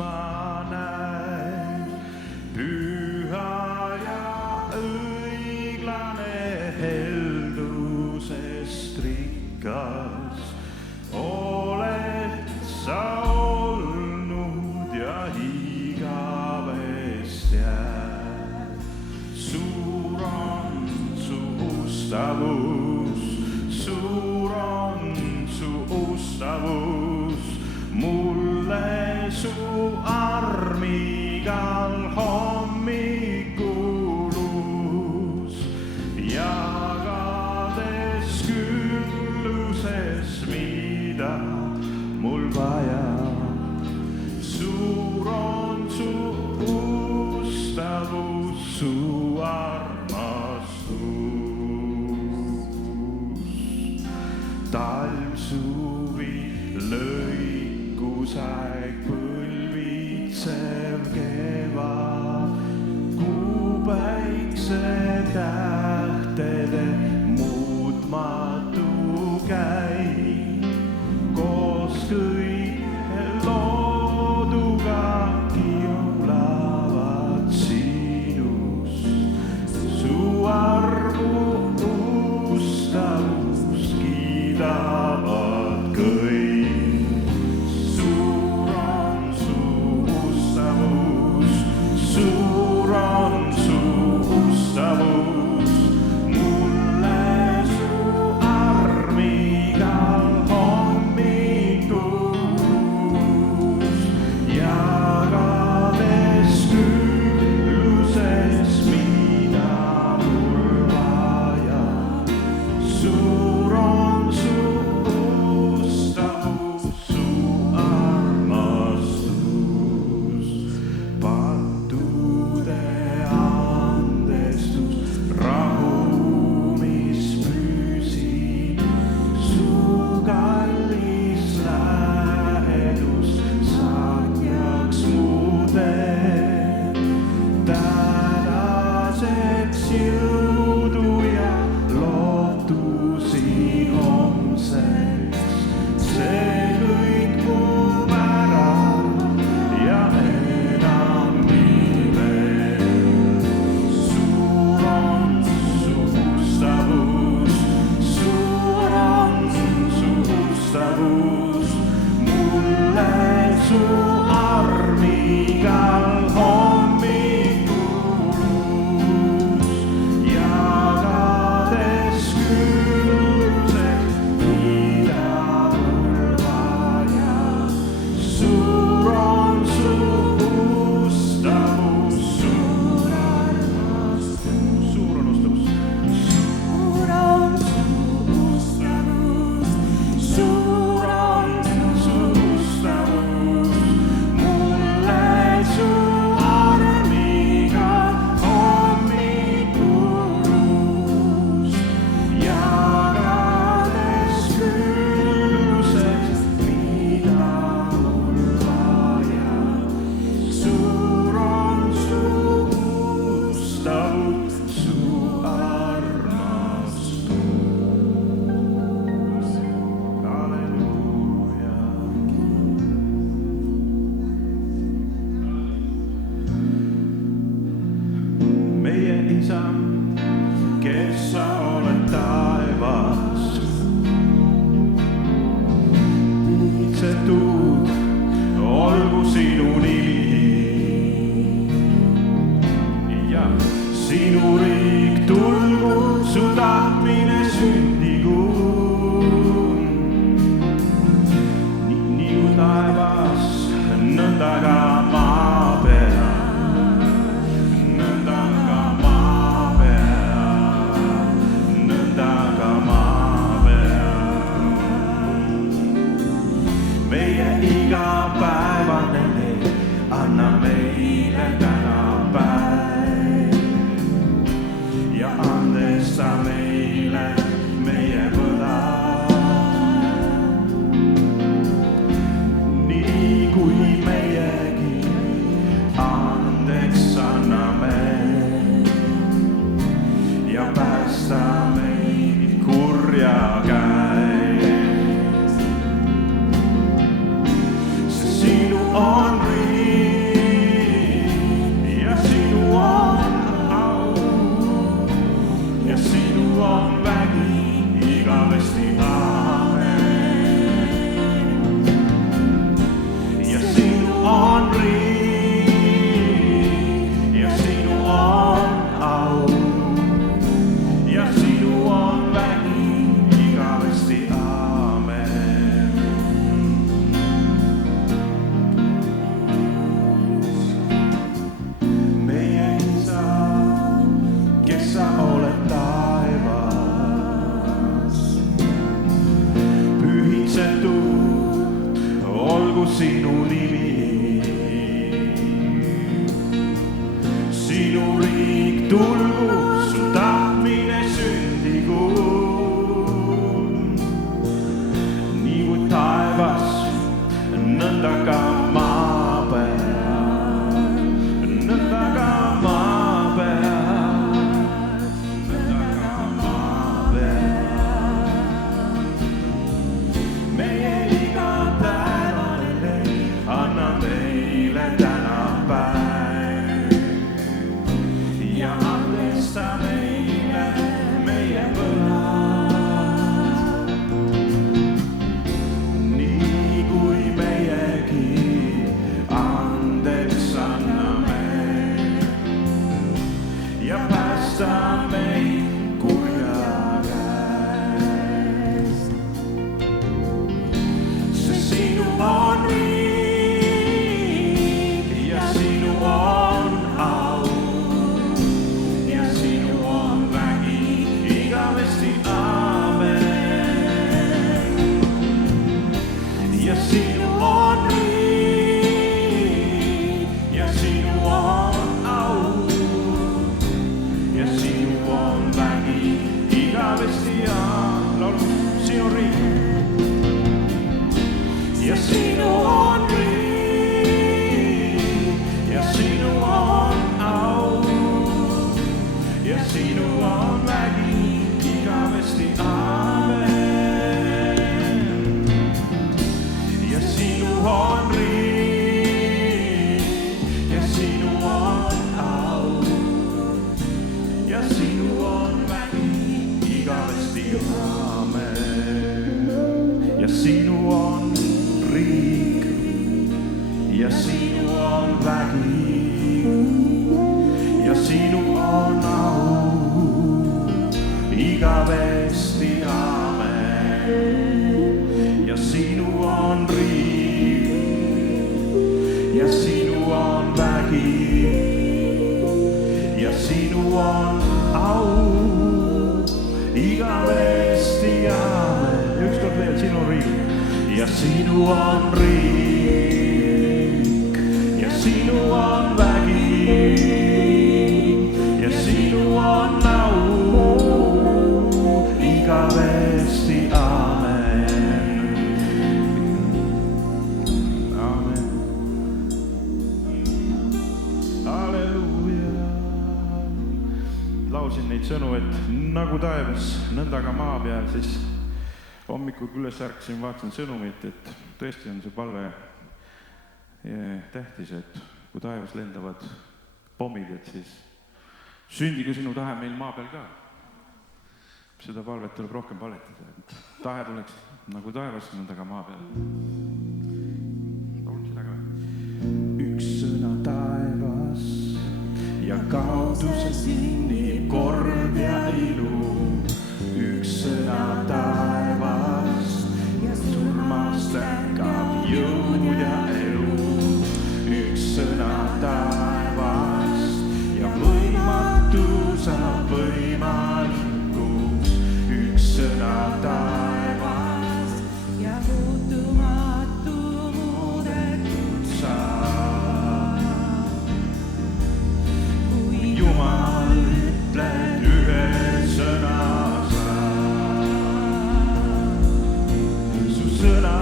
ma näen. Püha ja õiglane heldusest rikas oled sa olnud ja igavest jääd. Suur on su ustavus, suur on su ustavus, mulle su armigal hommikulus, jagades külluses, mida mul vaja. Suur on su ustavus, su armastus. Talv, suvi, lõikusaeg, põlvitsev kevad, kuu päikse tähtede muutmatu käib, koos kõige looduga kiulavad sinust. Su armu ustavus kiidavad kõik. Suur on su ustavus, suur on su ustavus, mulle su armigal hommikus, jagades külluses, mida mul vaja. Suur on su ustavus, su armastus, pattude andestus, rahu, mis püsib, su kallis lähedus saatjaks mu tee. Tänaseks jõudu ja lootusi homseks, see kõik muub ära ja enamgi veel. Suur on su ustavus, suur on su ustavus, mulle su armigal hommikulus, jagades külluseks, mida mul vaja. Suur on su ustavus, suur armastus. Suur on ustavus. Suur on su ustavus, suur on Su ustavus, mulle su armigal hommikulus, jagades külluseks, mida mul vaja. Suur on su ustavus, su armastus. Halleluuja. Meie Isa, kes sa oled taevas, õitsetud olgu sinu nimi ja sinu riik tulgu, su tahtmine sündigu. Nii kui taevas, nõnda ka maa peal, nõnda ka maa peal, nõnda ka maa peal. Meie igapäevane leib anna meile täna päev ja andesta meile meie võlad, nii kui meiegi andeks anname, ja päästa meid kurja käest. Sest sinu on riik olgu sinu nimi. Sinu riik tulgu, su tahtmine sündigu. Nii kui taevas, nõnda ka maa peal, nõnda ka maa peal, nõnda ka maa peal. Meie igapäevane leib anna meile tänapäev ja andesta meile meie võlad. Nii kui meiegi andeks anname ja päästa meid kurja käest. Sest sinu on riik ja sinu on au ja sinu on vägi igavesti. Aamen. Ja sinu on riik ja sinu on au ja sinu on vägi igavesti. Sinu riik ja sinu on riik ja sinu on au ja sinu on vägi igavesti. Aamen. Ja sinu on riik ja sinu on au ja sinu on vägi igavesti. Aamen. Ja sinu on riik ja sinu on vägi ja sinu on au igavesti. Aamen. Ja sinu on riik ja sinu on vägi ja sinu on au igavesti. Aamen. Ükskord veel, sinu riik ja sinu on riik ja sinu on vägi ja sinu on au igavesti. Aamen. Aamen. Halleluuja. Laulsin neid sõnu, et nagu taevas, nõnda ka maa peal, siis hommikul üles ärkasin, vaatasin sõnumit, et tõesti on see palve tähtis, et kui taevas lendavad pommid, et siis sündigu sinu tahe meil maa peal ka. Seda palvet tuleb rohkem palvetada, et tahe tuleks nagu taevas, nõnda ka maa peal. Laulun seda ka. Üks sõna taevas ja kaotuses sünnib kord ja ilu. Üks sõna taevas ja surmast ärkab jõud ja elu. Üks sõna taevas ja võimatu saab võimalikuks. Üks sõna taevas ja muutumatu muudetud saab. Kui Jumal ütled ühe sõna, su sõna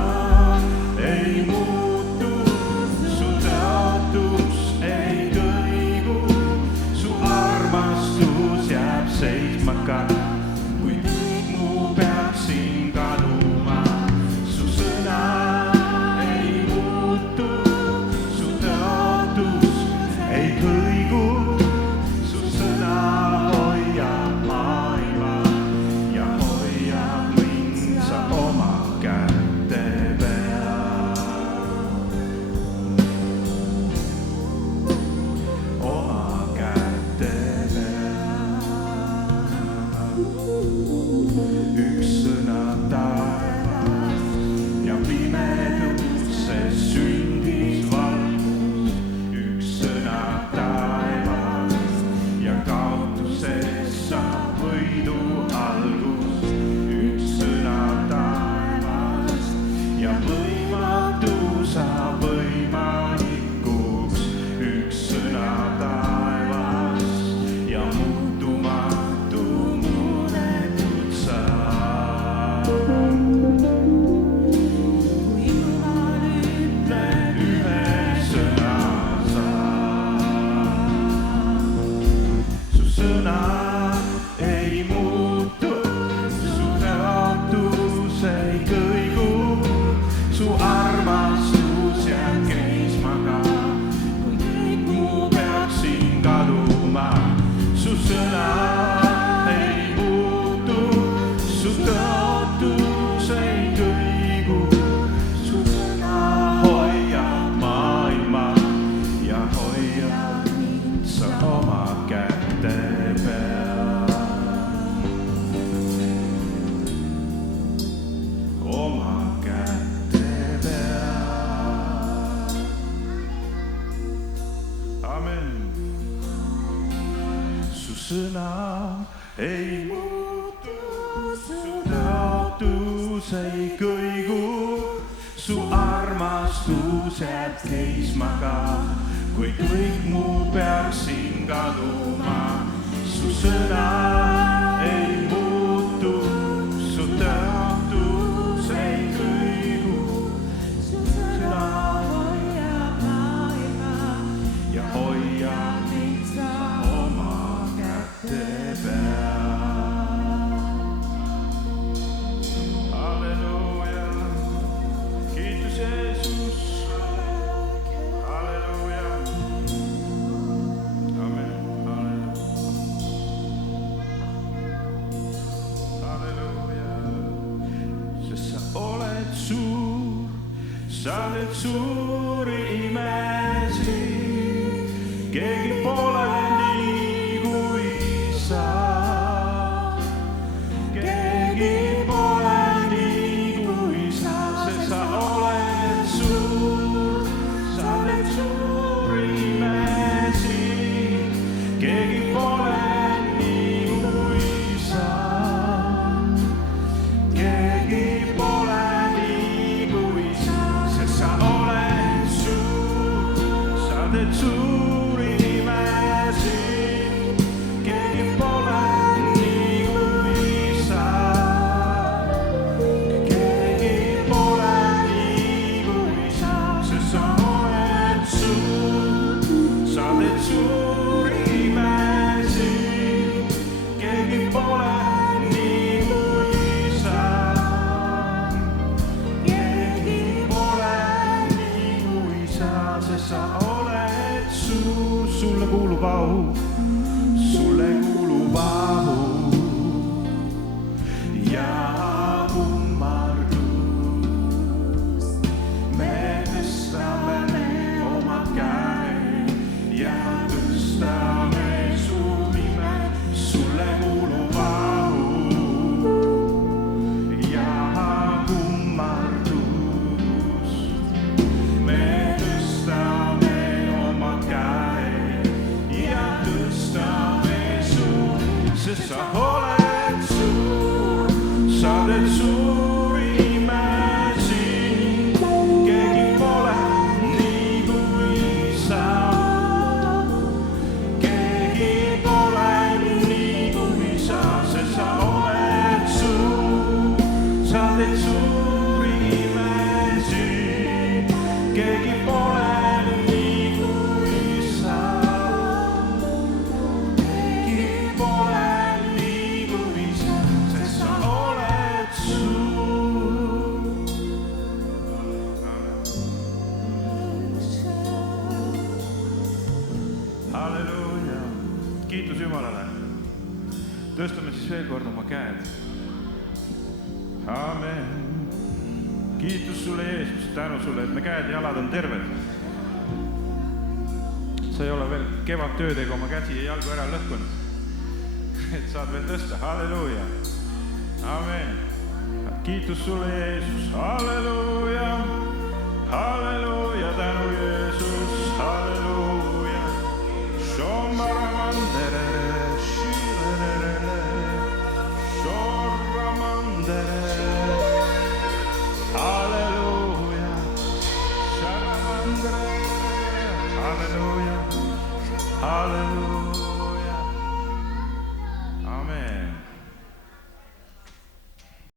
ei muutu, su tõotus ei kõigu, su armastus jääb sõna ei muutu, su tõotus ei kõigu, su armastus jääb seisma ka, kui kõik muu peaks siin kaduma. Su sõna ei muutu, su tõotus ei kõigu, su sõna hoiab maailma ja hoiab mind sa oma kätte peal. Halleluuja, kiitus Jeesus. Halleluuja, amen, halleluuja. Sest sa oled suur, sa teed suuri imesid, keegi pole nii kui sa. Keegi pole nii kui sa, sest sa oled suur, sa teed suuri imesid, keegi pole nii kui sa. Keegi pole nii kui sa, sest sa oled suur, sa teed suuri imesid, keegi pole nii kui sa. Keegi pole nii kui sa, sest sa oled suur, sa teed suuri imesid, keegi pole nii kui sa. Keegi pole nii kui sa, sest sa oled suur, sulle kuulub au, sulle kuulub au ja kummardus. Me tõstame oma käe ja tõstame su nime, sulle kuulub au ja kummardus. Me tõstame oma käe ja tõstame su, sest sa oled suur, sa teed suuri imesid, keegi pole nii kui sa. Keegi pole nii kui sa, sest sa oled suur, sa teed suuri imesid, keegi pole nii kui sa. Keegi pole nii kui sa, sest sa oled suur. Halleluuja, kiitus Jumalale. Tõstame siis veel kord oma käed. Amen. Kiitus sulle, Jeesus, tänu sulle, et me käed ja jalad on terved. Sa ei ole veel kevadtöödega oma käsi ja jalgu ära lõhkunud, et saad veel tõsta. Halleluuja, amen. Kiitus sulle, Jeesus. Halleluuja, halleluuja.